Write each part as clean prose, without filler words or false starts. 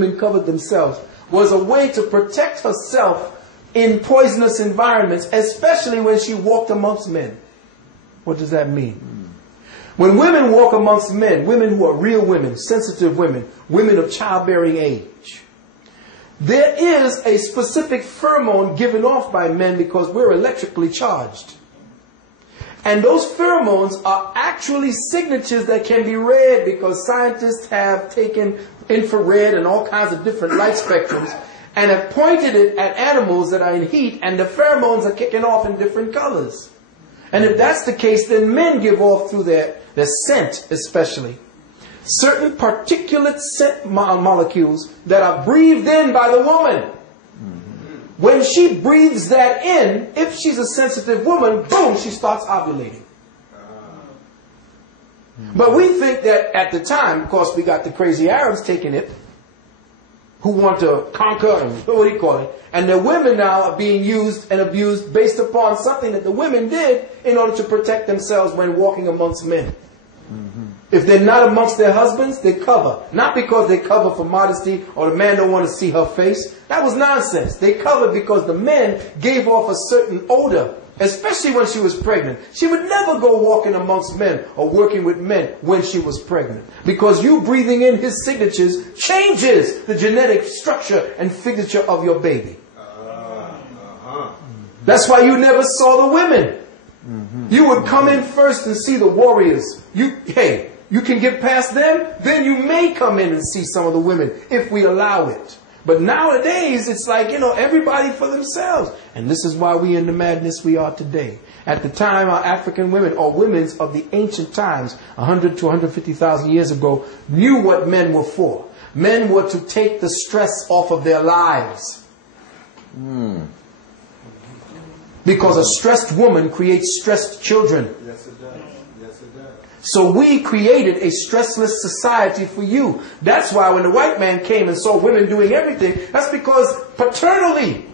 women covered themselves was a way to protect herself in poisonous environments, especially when she walked amongst men. What does that mean? When women walk amongst men, women who are real women, sensitive women, women of childbearing age, there is a specific pheromone given off by men because we're electrically charged. And those pheromones are actually signatures that can be read because scientists have taken infrared and all kinds of different light spectrums and have pointed it at animals that are in heat, and the pheromones are kicking off in different colors. And if that's the case, then men give off through their scent especially certain particulate scent molecules that are breathed in by the woman. When she breathes that in, if she's a sensitive woman, boom, she starts ovulating. But we think that at the time, of course, we got the crazy Arabs taking it, who want to conquer, and what do you call it? And the women now are being used and abused based upon something that the women did in order to protect themselves when walking amongst men. If they're not amongst their husbands, they cover. Not because they cover for modesty or the man don't want to see her face. That was nonsense. They covered because the men gave off a certain odor, especially when she was pregnant. She would never go walking amongst men or working with men when she was pregnant. Because you breathing in his signatures changes the genetic structure and signature of your baby. That's why you never saw the women. You would come in first and see the warriors. You can get past them, then you may come in and see some of the women if we allow it. But nowadays, it's like, everybody for themselves. And this is why we in the madness we are today. At the time, our African women, or women of the ancient times, 100 to 150,000 years ago, knew what men were for. Men were to take the stress off of their lives. Because a stressed woman creates stressed children. Yes, it does. Yes, it does. So we created a stressless society for you. That's why when the white man came and saw women doing everything, that's because paternally,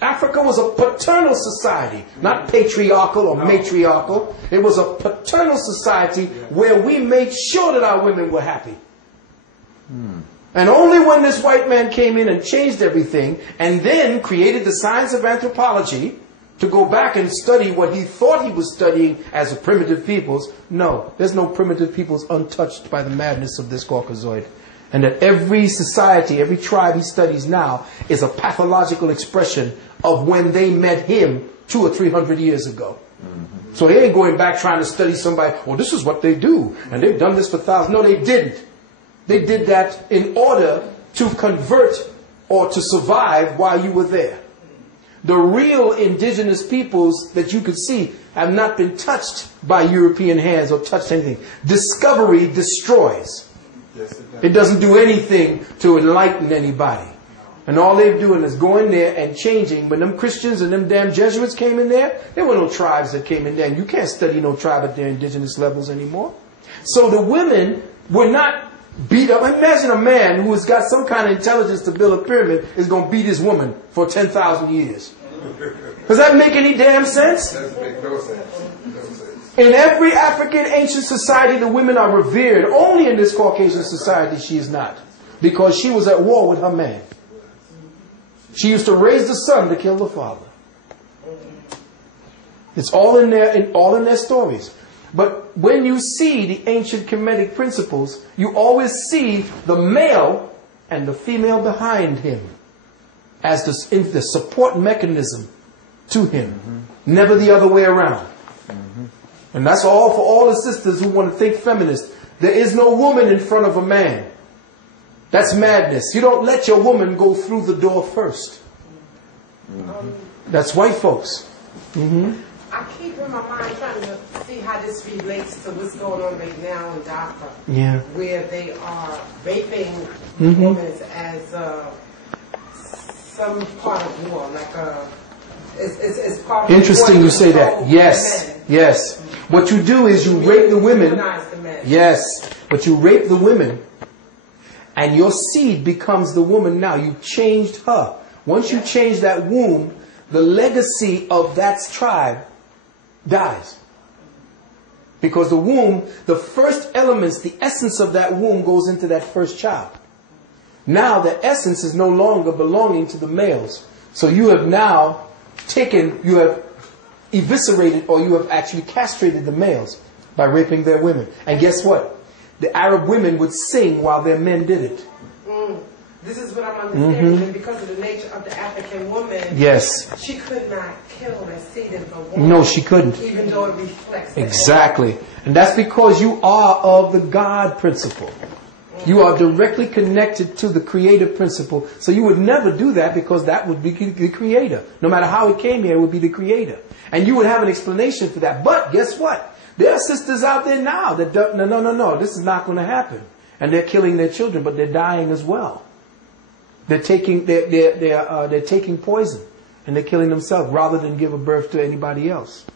Africa was a paternal society, not patriarchal or matriarchal. It was a paternal society where we made sure that our women were happy. And only when this white man came in and changed everything and then created the science of anthropology to go back and study what he thought he was studying as a primitive peoples. No, there's no primitive peoples untouched by the madness of this Caucasoid. And that every society, every tribe he studies now is a pathological expression of when they met him 200 or 300 years ago. So he ain't going back trying to study somebody, this is what they do, and they've done this for thousands. No, they didn't. They did that in order to convert or to survive while you were there. The real indigenous peoples that you could see have not been touched by European hands or touched anything. Discovery destroys. Yes, it does. It doesn't do anything to enlighten anybody. And all they're doing is going there and changing. When them Christians and them damn Jesuits came in there were no tribes that came in there. And you can't study no tribe at their indigenous levels anymore. So the women were not beat up. Imagine a man who has got some kind of intelligence to build a pyramid is going to beat his woman for 10,000 years. Does that make any damn sense? That doesn't make no sense. No sense. In every African ancient society, the women are revered. Only in this Caucasian society, she is not. Because she was at war with her man. She used to raise the son to kill the father. It's all in their stories. But when you see the ancient Kemetic principles, you always see the male and the female behind him as the support mechanism to him. Never the other way around. And that's all for all the sisters who want to think feminist. There is no woman in front of a man. That's madness. You don't let your woman go through the door first. That's white folks. I keep in my mind trying to see how this relates to what's going on right now in Dhaka. Yeah. Where they are raping women as some part of war, it's part of Interesting you say that. Yes. Men. Yes. What you do is you rape the women. The men. Yes. But you rape the women and your seed becomes the woman now. You changed her. Once you change that womb, the legacy of that tribe dies. Because the womb, the first elements, the essence of that womb goes into that first child. Now the essence is no longer belonging to the males. So you have now you have eviscerated, or you have actually castrated the males by raping their women. And guess what? The Arab women would sing while their men did it. This is what I'm understanding. And because of the nature of the African woman, yes, she could not kill and see them for woman. No, she couldn't. Even though it reflects. Exactly. And that's because you are of the God principle. You are directly connected to the creative principle. So you would never do that, because that would be the creator. No matter how it came here, it would be the creator. And you would have an explanation for that. But guess what? There are sisters out there now that don't, no, this is not going to happen. And they're killing their children, but they're dying as well. They're taking poison, and they're killing themselves rather than give a birth to anybody else.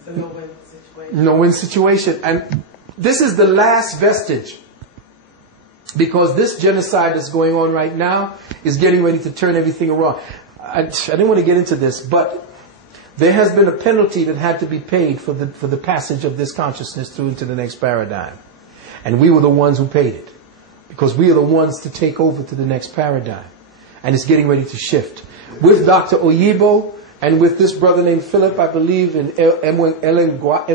It's a no-win situation. No-win situation. And this is the last vestige. Because this genocide that's going on right now is getting ready to turn everything around. I didn't want to get into this, but there has been a penalty that had to be paid for the passage of this consciousness through into the next paradigm. And we were the ones who paid it. Because we are the ones to take over to the next paradigm. And it's getting ready to shift. With Dr. Oyibo and with this brother named Philip, I believe, in Emwengali,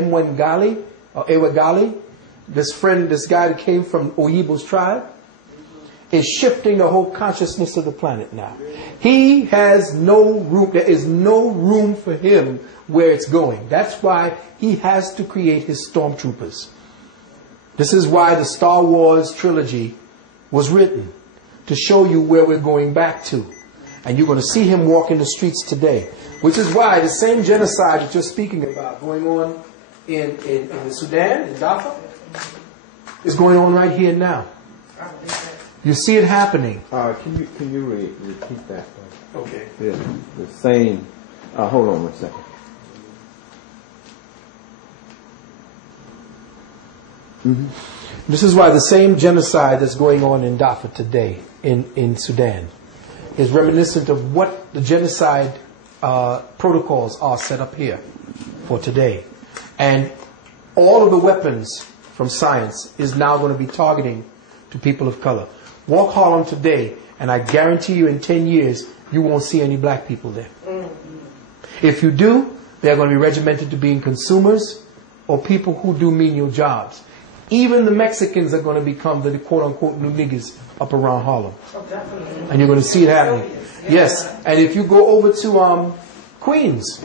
or Ewagali, this guy that came from Oyibo's tribe, is shifting the whole consciousness of the planet now. He has no room. There is no room for him where it's going. That's why he has to create his stormtroopers. This is why the Star Wars trilogy was written, to show you where we're going back to. And you're going to see him walk in the streets today. Which is why the same genocide that you're speaking about going on in Sudan, in Darfur, is going on right here now. You see it happening. Can you repeat that? Okay. Yeah, the same. Hold on 1 second. Mm-hmm. This is why the same genocide that's going on in Darfur today, in Sudan, is reminiscent of what the genocide protocols are set up here for today. And all of the weapons from science is now going to be targeting to people of color. Walk Harlem today, and I guarantee you in 10 years, you won't see any black people there. If you do, they're going to be regimented to being consumers or people who do menial jobs. Even the Mexicans are going to become the quote-unquote new niggas up around Harlem. And you're going to see it happening. Yes. And if you go over to Queens,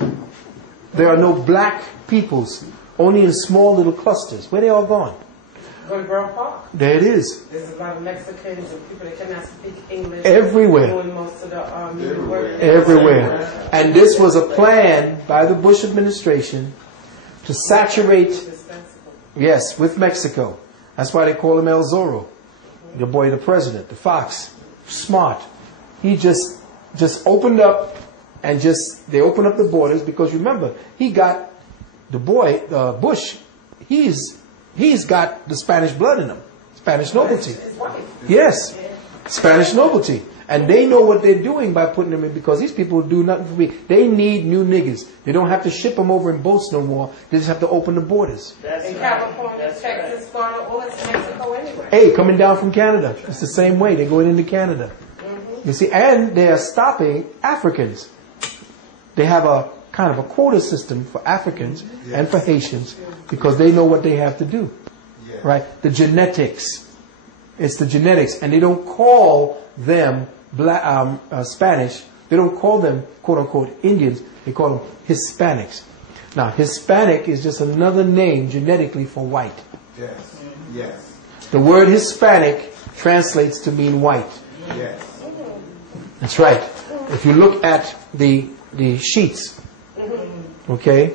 there are no black peoples, only in small little clusters. Where they all gone? Go to Borough Park. There it is. There's a lot of Mexicans and people that cannot speak English. Everywhere. Doing most of the work. Everywhere. And this was a plan by the Bush administration to saturate, yes, with Mexico. That's why they call him El Zorro. Your boy, the president, the fox. Smart. He just opened up and they opened up the borders because remember, he got the boy, Bush, he's got the Spanish blood in him. Spanish nobility. Yes. Spanish nobility. And they know what they're doing by putting them in, because these people do nothing for me. They need new niggas. They don't have to ship them over in boats no more. They just have to open the borders. In California, Texas, Florida, all it's Mexico anyway. Hey, coming down from Canada. It's the same way. They're going into Canada. You see, and they are stopping Africans. They have a kind of a quota system for Africans and for Haitians because they know what they have to do. Right? The genetics. It's the genetics. And they don't call them Spanish. They don't call them, quote unquote, Indians. They call them Hispanics. Now, Hispanic is just another name genetically for white. Yes. Yes. The word Hispanic translates to mean white. Yes. That's right. If you look at the sheets, okay,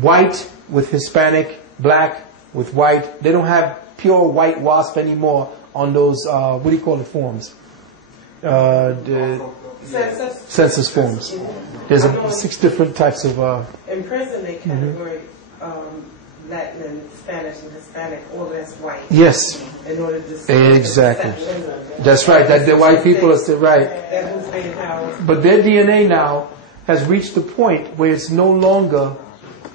white with Hispanic, black with white. They don't have pure white wasp anymore on those, what do you call it, forms? The census forms. There's 6 different types of... In prison, they categorize Latin and Spanish and Hispanic, all that's white. Yes. In order to... Exactly. That's right. That the white people are still right. But their DNA now has reached the point where it's no longer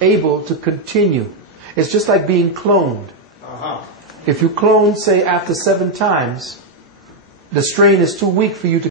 able to continue. It's just like being cloned. If you clone, say, after 7 times, The strain is too weak for you to